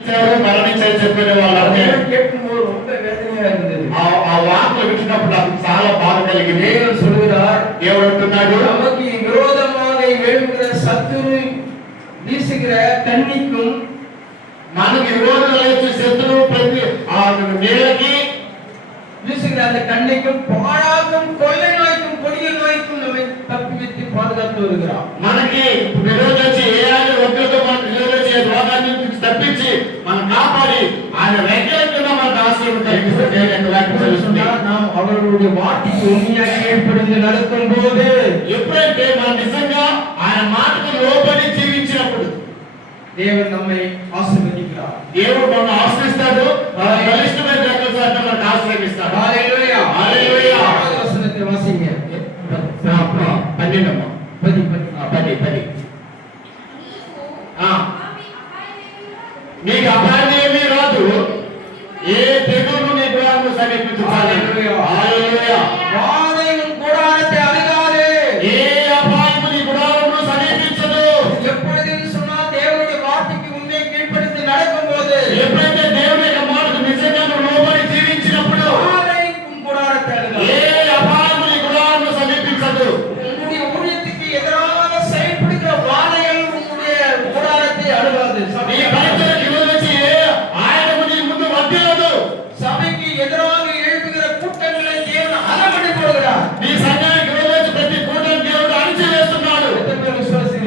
மரணிச்சாరు చెప్పిన వాళ్ళంటే ఆ వార్తలు వింటున్నప్పుడు నాకు చాలా బాధ కలిగింది. ఏమంటున్నాడు? நமக்கு விரோதமாக எழுகிற சத்துரு வீசுகிற கண்ணிக்கும் మనకి విరోధం లేచే శత్రువు ప్రతి ఆ నేలకి வீசுகிற அந்த கண்ணிக்கும் பாழாக்கும் கொள்ளை நோய்க்கும் கொடிய நோய்க்கும் நம்மை தப்பிவித்து பாதுகாத்து வருகிறார். మనకి విరోధం వచ్చి ఏ ఒక్కరితో మన విరోధం చే రోగాన్ని తప్పించి మనం కాపాడి ఆయన రెక్కల కింద మనకు ఆశ్రయం కలిగిస్తుంది. நாம் அவருடைய வார்த்தைக்கு உண்மையாக கீழ்ப்படிந்து நடக்கும் போது ఎప్పుడైతే మనం నిజంగా ఆయన మాటకు లోబడి జీవించినప్పుడు దేవుడు நம்மை ఆశీర్వదిస్తాడు. దేవుడు మనల్ని ఆశీర్వదిస్తాడు. బలిష్టమైన రెక్కల చాటున మనకు ఆశీర్వదిస్తాడు. హల్లెలూయా హల్లెలూయా. వచనத்தை వాసింగ 12 10 నీకు అపాయం ఏమీ రాదు, ఏ తెగులు నీకు సమీపించు. హల్లెలూయా.